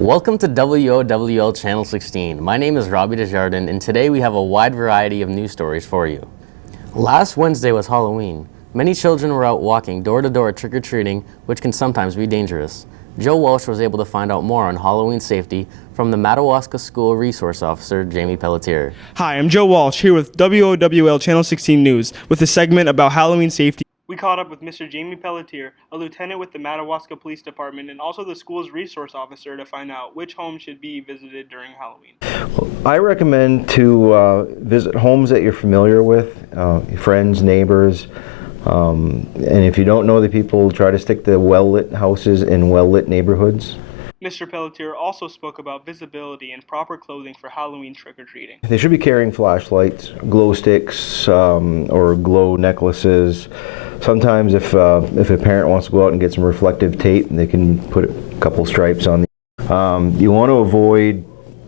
Welcome to WOWL Channel 16. My name is Robbie Desjardins, and today we have a wide variety of news stories for you. Last Wednesday was Halloween. Many children were out walking door to door trick-or-treating, which can sometimes be dangerous. Joe Walsh was able to find out more on Halloween safety from the Madawaska School Resource Officer, Jamie Pelletier. Hi, I'm Joe Walsh here with WOWL Channel 16 News with a segment about Halloween safety. We caught up with Mr. Jamie Pelletier, a lieutenant with the Madawaska Police Department and also the school's resource officer, to find out which homes should be visited during Halloween. I recommend to visit homes that you're familiar with, friends, neighbors, and if you don't know the people, try to stick to well-lit houses in well-lit neighborhoods. Mr. Pelletier also spoke about visibility and proper clothing for Halloween trick-or-treating. They should be carrying flashlights, glow sticks, or glow necklaces. Sometimes if a parent wants to go out and get some reflective tape, they can put a couple stripes on. You want to avoid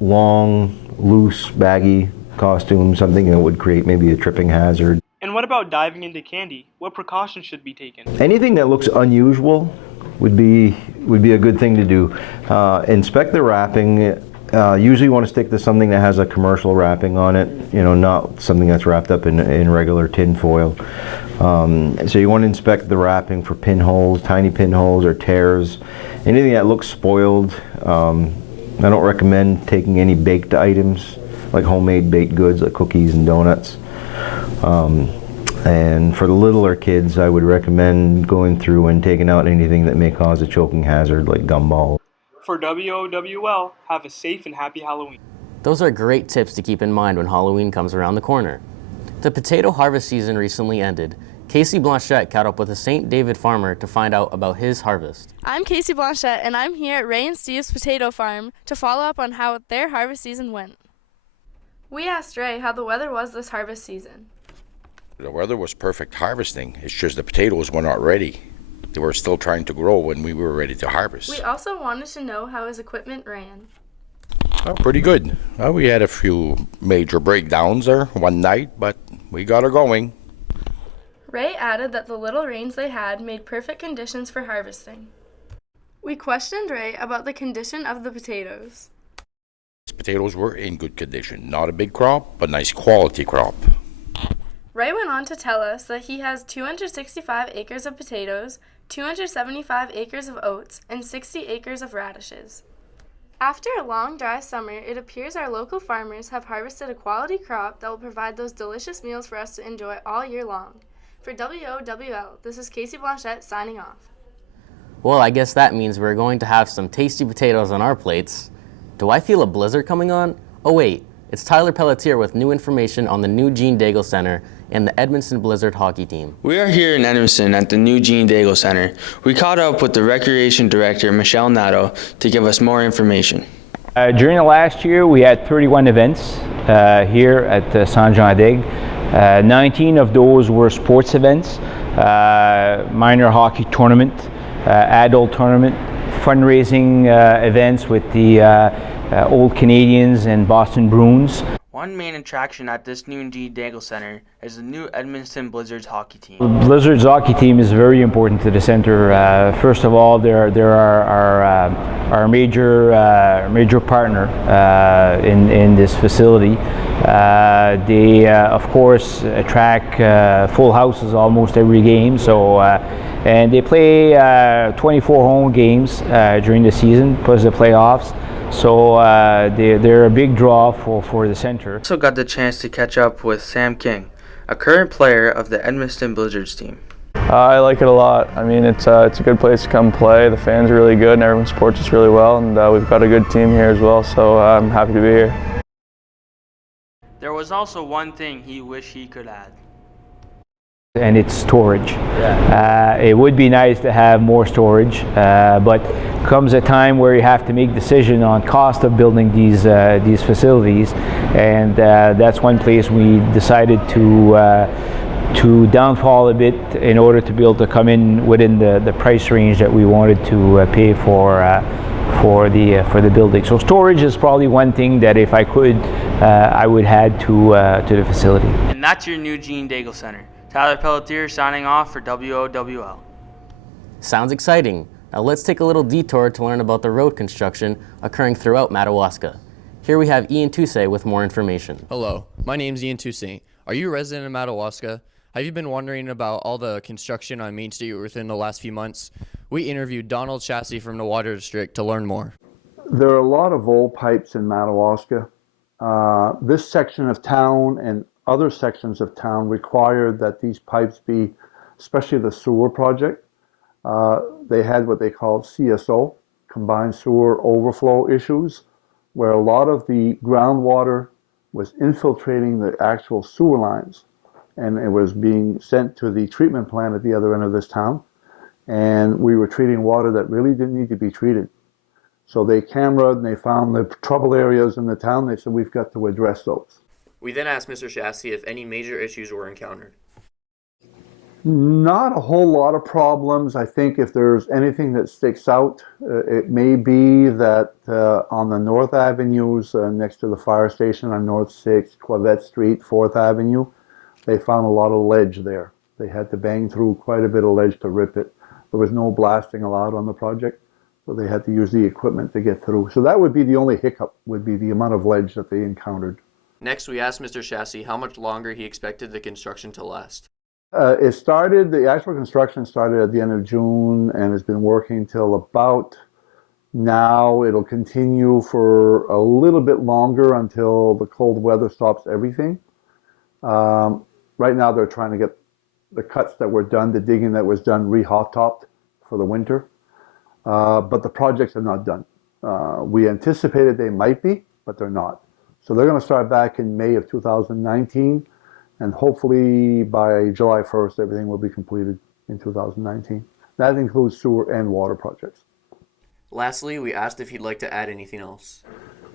long, loose, baggy costumes, something that would create maybe a tripping hazard. And what about diving into candy? What precautions should be taken? Anything that looks unusual would be a good thing to do. Inspect the wrapping. Usually you want to stick to something that has a commercial wrapping on it, not something that's wrapped up in regular tin foil. So you want to inspect the wrapping for pinholes, tiny pinholes or tears, anything that looks spoiled. I don't recommend taking any baked items, like homemade baked goods like cookies and donuts. And for the littler kids, I would recommend going through and taking out anything that may cause a choking hazard like gumballs. For WOWL, have a safe and happy Halloween. Those are great tips to keep in mind when Halloween comes around the corner. The potato harvest season recently ended. Casey Blanchette caught up with a St. David farmer to find out about his harvest. I'm Casey Blanchette, and I'm here at Ray and Steve's potato farm to follow up on how their harvest season went. We asked Ray how the weather was this harvest season. The weather was perfect harvesting. It's just the potatoes were not ready. They were still trying to grow when we were ready to harvest. We also wanted to know how his equipment ran. Oh, pretty good. We had a few major breakdowns there one night, but we got her going. Ray added that the little rains they had made perfect conditions for harvesting. We questioned Ray about the condition of the potatoes. These potatoes were in good condition. Not a big crop, but nice quality crop. Ray went on to tell us that he has 265 acres of potatoes, 275 acres of oats, and 60 acres of radishes. After a long, dry summer, it appears our local farmers have harvested a quality crop that will provide those delicious meals for us to enjoy all year long. For WOWL, this is Casey Blanchette signing off. Well, I guess that means we're going to have some tasty potatoes on our plates. Do I feel a blizzard coming on? Oh wait, it's Tyler Pelletier with new information on the new Gene Daigle Center and the Edmonton Blizzard hockey team. We are here in Edmonton at the new Gene Daigle Center. We caught up with the Recreation Director, Michelle Nato, to give us more information. During the last year, we had 31 events here at Saint Jean d'Aigle. 19 of those were sports events, minor hockey tournament, adult tournament, fundraising events with the Old Canadians and Boston Bruins. One main attraction at this new Gene Daigle Center is the new Edmonton Blizzards hockey team. The Blizzards hockey team is very important to the center. First of all, they're our major partner in this facility. They of course attract full houses almost every game. So and they play 24 home games during the season plus the playoffs. So they're a big draw for the center. Also got the chance to catch up with Sam King, a current player of the Edmonton Blizzards team. I like it a lot. I mean, it's a good place to come play. The fans are really good and everyone supports us really well, and we've got a good team here as well, so I'm happy to be here. There was also one thing he wished he could add. And it's storage. It would be nice to have more storage, but comes a time where you have to make decision on cost of building these facilities, and that's one place we decided to downfall a bit in order to be able to come in within the price range that we wanted to pay for the building. So storage is probably one thing that if I could, I would add to the facility. And that's your new Gene Daigle Center. Tyler Pelletier signing off for WOWL. Sounds exciting. Now let's take a little detour to learn about the road construction occurring throughout Madawaska. Here we have Ian Toussaint with more information. Hello, my name is Ian Toussaint. Are you a resident of Madawaska? Have you been wondering about all the construction on Main Street within the last few months? We interviewed Donald Chassie from the Water District to learn more. There are a lot of old pipes in Madawaska. This section of town and other sections of town required that these pipes be, especially the sewer project, they had what they called CSO, combined sewer overflow issues, where a lot of the groundwater was infiltrating the actual sewer lines, and it was being sent to the treatment plant at the other end of this town, and we were treating water that really didn't need to be treated. So they cameraed and they found the trouble areas in the town. They said, we've got to address those. We then asked Mr. Chassie if any major issues were encountered. Not a whole lot of problems. I think if there's anything that sticks out, it may be that on the North Avenues next to the fire station on North 6th, Quavette Street, 4th Avenue, they found a lot of ledge there. They had to bang through quite a bit of ledge to rip it. There was no blasting allowed on the project, so they had to use the equipment to get through. So that would be the only hiccup, would be the amount of ledge that they encountered. Next, we asked Mr. Chassie how much longer he expected the construction to last. The actual construction started at the end of June and has been working till about now. It'll continue for a little bit longer until the cold weather stops everything. Right now they're trying to get the cuts that were done, the digging that was done, re-hot topped for the winter. But the projects are not done. We anticipated they might be, but they're not. So they're going to start back in May of 2019. And hopefully by July 1st, everything will be completed in 2019. That includes sewer and water projects. Lastly, we asked if he'd like to add anything else.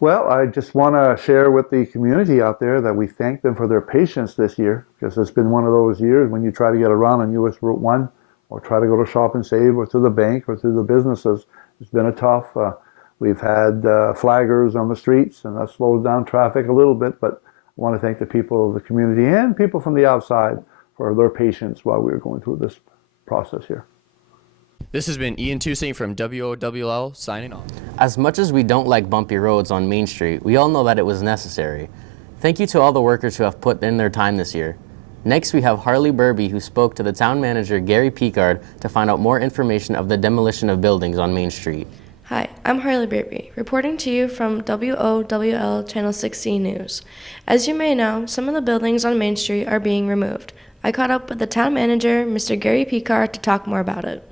Well, I just want to share with the community out there that we thank them for their patience this year, because it's been one of those years when you try to get around on US Route 1 or try to go to Shop and Save or to the bank or to the businesses. It's been a tough. We've had flaggers on the streets, and that slows down traffic a little bit, but I want to thank the people of the community and people from the outside for their patience while we were going through this process here. This has been Ian Toussaint from WOWL signing off. As much as we don't like bumpy roads on Main Street, we all know that it was necessary. Thank you to all the workers who have put in their time this year. Next, we have Harley Burby, who spoke to the town manager, Gary Picard, to find out more information of the demolition of buildings on Main Street. Hi, I'm Harley Burby, reporting to you from WOWL Channel 16 News. As you may know, some of the buildings on Main Street are being removed. I caught up with the town manager, Mr. Gary Picard, to talk more about it.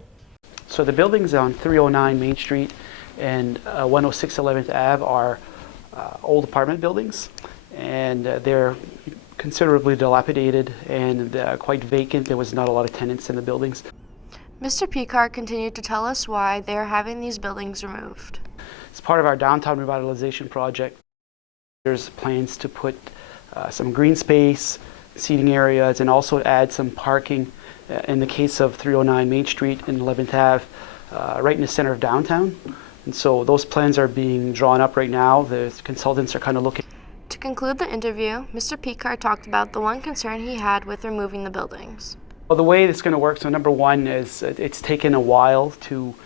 So the buildings on 309 Main Street and 106 11th Ave are old apartment buildings, and they're considerably dilapidated and quite vacant. There was not a lot of tenants in the buildings. Mr. Picard continued to tell us why they are having these buildings removed. As part of our downtown revitalization project, there's plans to put some green space, seating areas, and also add some parking in the case of 309 Main Street and 11th Ave, right in the center of downtown. And so those plans are being drawn up right now. The consultants are kind of looking. To conclude the interview, Mr. Picard talked about the one concern he had with removing the buildings. Well, the way it's going to work, so number one is it's taken a while to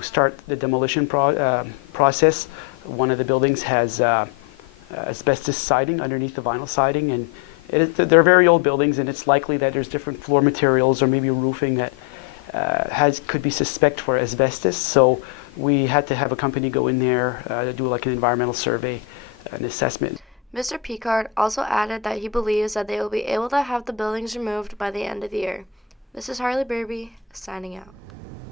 start the demolition process. One of the buildings has asbestos siding underneath the vinyl siding, and they're very old buildings, and it's likely that there's different floor materials or maybe roofing that could be suspect for asbestos. So we had to have a company go in there to do like an environmental survey, an assessment. Mr. Picard also added that he believes that they will be able to have the buildings removed by the end of the year. This is Harley Burby, signing out.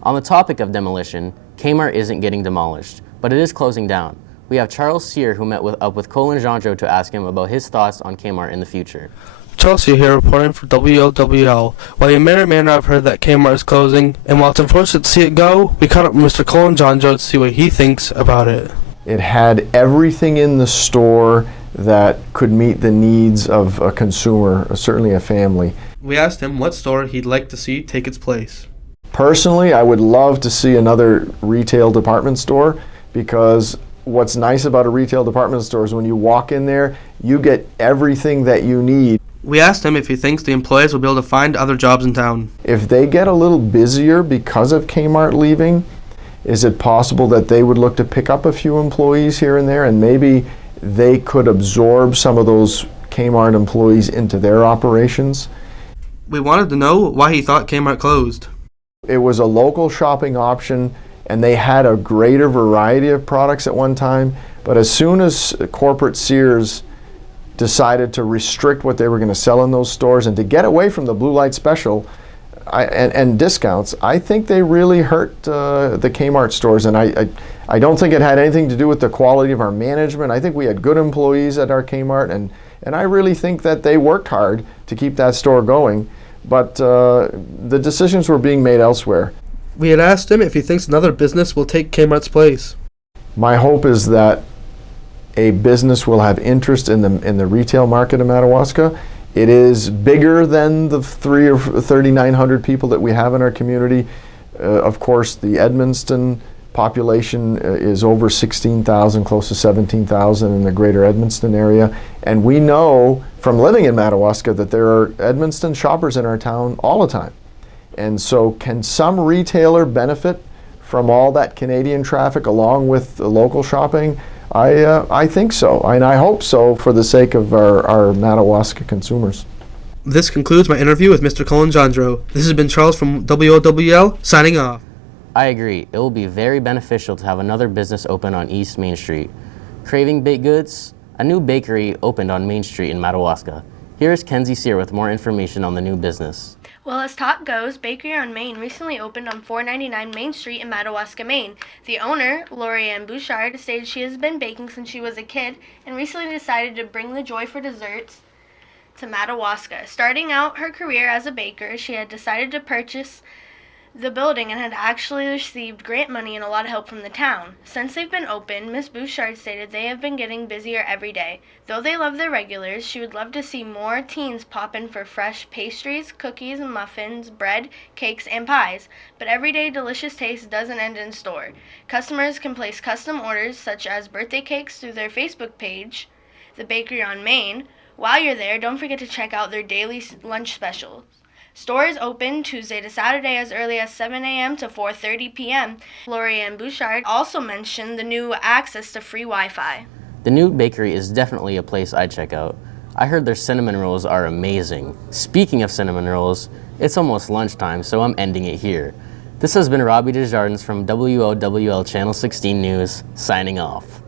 On the topic of demolition, Kmart isn't getting demolished, but it is closing down. We have Charles Sear, who met up with Colin Janjo to ask him about his thoughts on Kmart in the future. Chelsea here reporting for WOWL. While you may or may not have heard that Kmart is closing, and while it's unfortunate to see it go, we caught up with Mr. Colin Janjo to see what he thinks about it. It had everything in the store that could meet the needs of a consumer, certainly a family. We asked him what store he'd like to see take its place. Personally, I would love to see another retail department store, because what's nice about a retail department store is when you walk in there, you get everything that you need. We asked him if he thinks the employees will be able to find other jobs in town. If they get a little busier because of Kmart leaving, is it possible that they would look to pick up a few employees here and there, and maybe they could absorb some of those Kmart employees into their operations? We wanted to know why he thought Kmart closed. It was a local shopping option, and they had a greater variety of products at one time, but as soon as corporate Sears decided to restrict what they were going to sell in those stores and to get away from the blue light special and discounts, I think they really hurt the Kmart stores. And I don't think it had anything to do with the quality of our management. I think we had good employees at our Kmart, and I really think that they worked hard to keep that store going, but the decisions were being made elsewhere. We had asked him if he thinks another business will take Kmart's place. My hope is that a business will have interest in the retail market in Madawaska. It is bigger than the 3,900 people that we have in our community. Of course, the Edmundston population is over 16,000, close to 17,000 in the greater Edmundston area. And we know from living in Madawaska that there are Edmundston shoppers in our town all the time. And so can some retailer benefit from all that Canadian traffic along with the local shopping? I think so, and I hope so for the sake of our Madawaska consumers. This concludes my interview with Mr. Colin Jandro. This has been Charles from WOWL, signing off. I agree. It will be very beneficial to have another business open on East Main Street. Craving baked goods? A new bakery opened on Main Street in Madawaska. Here is Kenzie Sear with more information on the new business. Well, as talk goes, Bakery on Main recently opened on 499 Main Street in Madawaska, Maine. The owner, Lori-Ann Bouchard, stated she has been baking since she was a kid and recently decided to bring the joy for desserts to Madawaska. Starting out her career as a baker, she had decided to purchase the building and had actually received grant money and a lot of help from the town. Since they've been open, Miss Bouchard stated they have been getting busier every day. Though they love their regulars, she would love to see more teens pop in for fresh pastries, cookies, muffins, bread, cakes, and pies. But everyday delicious taste doesn't end in store. Customers can place custom orders such as birthday cakes through their Facebook page, The Bakery on Main. While you're there, don't forget to check out their daily lunch specials. Store is open Tuesday to Saturday as early as 7 a.m. to 4:30 p.m. Lori-Ann Bouchard also mentioned the new access to free Wi-Fi. The new bakery is definitely a place I'd check out. I heard their cinnamon rolls are amazing. Speaking of cinnamon rolls, it's almost lunchtime, so I'm ending it here. This has been Robbie Desjardins from WOWL Channel 16 News, signing off.